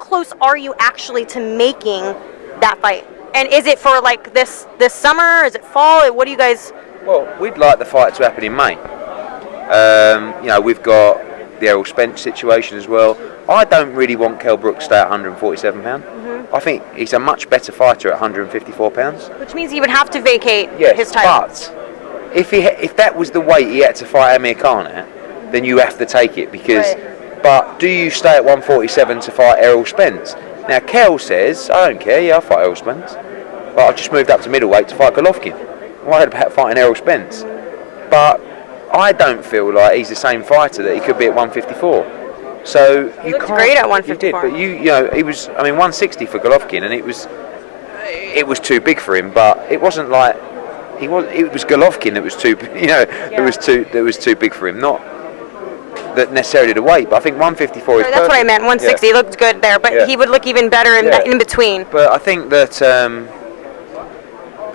close are you actually to making that fight? And is it for like this summer? Is it fall? What do you guys? Well, we'd like the fight to happen in May. We've got the Errol Spence situation as well. I don't really want Khan-Brook to stay at 147 pounds. I think he's a much better fighter at 154 pounds. Which means he would have to vacate his title. But if that was the weight he had to fight Amir Khan at, then you have to take it because. Right. But do you stay at 147 to fight Errol Spence? Now Kel says, I don't care. Yeah, I'll fight Errol Spence, but I've just moved up to middleweight to fight Golovkin. I'm worried about fighting Errol Spence, but I don't feel like he's the same fighter that he could be at 154. So he looked great at 154. He did, but he was. I mean, 160 for Golovkin, and it was too big for him. But it wasn't like it was Golovkin that was too. That was too big for him. Not that necessarily the weight, but I think 154 is. That's what I meant. 160 he looked good there, but he would look even better in between. But I think that I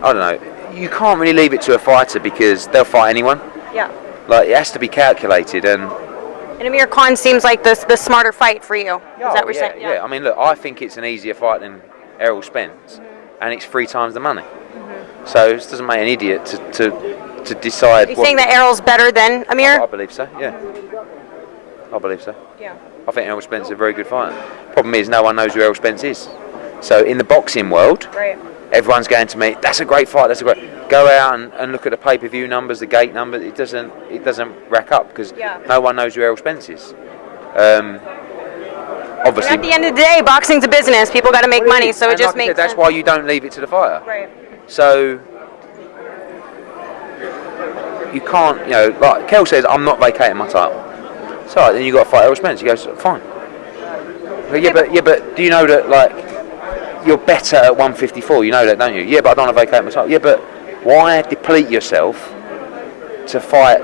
don't know. You can't really leave it to a fighter because they'll fight anyone. Yeah. Like it has to be calculated and. And Amir Khan seems like the smarter fight for you. Is that what you're saying? Yeah. I mean, look, I think it's an easier fight than Errol Spence, and it's 3 times the money. So it doesn't make an idiot to decide. Are you saying that Errol's better than Amir? I believe so. Yeah. I believe so. Yeah. I think Errol Spence is a very good fighter. Problem is, no one knows who Errol Spence is. So in the boxing world, everyone's going to me. That's a great fight. That's a great. Go out and look at the pay-per-view numbers, the gate numbers. It doesn't rack up because no one knows who Errol Spence is. Obviously, and at the end of the day, boxing's a business. People got to make money, so it just makes sense. That's why you don't leave it to the fighter. Right. So you can't, like Kel says, I'm not vacating my title. So then you got to fight Errol Spence. He goes, fine. But do you know that like you're better at 154? You know that, don't you? Yeah, but I don't want to vacate my title. Yeah, but why deplete yourself to fight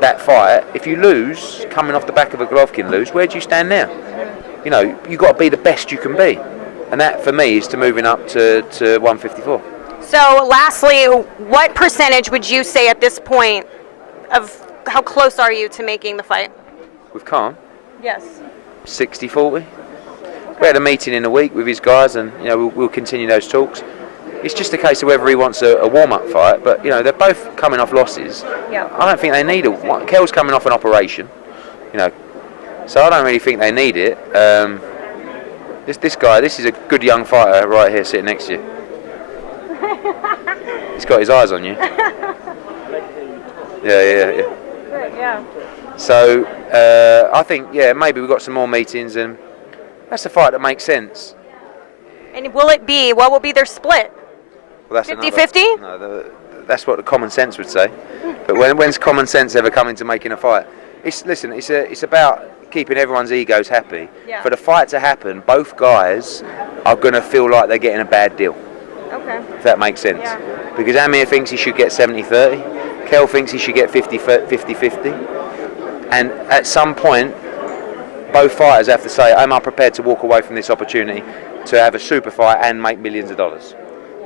that fight? If you lose, coming off the back of a Golovkin lose, where do you stand now? You've got to be the best you can be. And that, for me, is to moving up to 154. So, lastly, what percentage would you say at this point of how close are you to making the fight? With Khan? Yes. 60-40. Okay. We had a meeting in a week with his guys, and we'll continue those talks. It's just a case of whether he wants a warm-up fight, but they're both coming off losses. Yeah. I don't think they need a. Kel's coming off an operation, so I don't really think they need it. This guy, this is a good young fighter right here sitting next to you. He's got his eyes on you. Yeah. Right, yeah. So I think maybe we've got some more meetings, and that's a fight that makes sense. And what will be their split? Well, that's 50-50? No, that's what the common sense would say. But when's common sense ever come into making a fight? It's about keeping everyone's egos happy. Yeah. For the fight to happen, both guys are going to feel like they're getting a bad deal. Okay. If that makes sense. Yeah. Because Amir thinks he should get 70-30. Kel thinks he should get 50-50. And at some point, both fighters have to say, am I prepared to walk away from this opportunity to have a super fight and make millions of dollars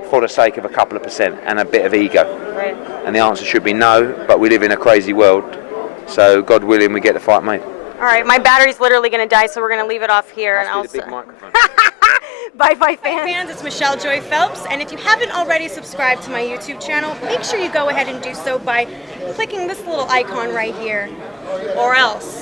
for the sake of a couple of percent and a bit of ego? Right. And the answer should be no, but we live in a crazy world, so God willing we get the fight made. All right, my battery's literally going to die, so we're going to leave it off here. Must be the big microphone. Bye fans. Hi fans, it's Michelle Joy Phelps, and if you haven't already subscribed to my YouTube channel, make sure you go ahead and do so by clicking this little icon right here, or else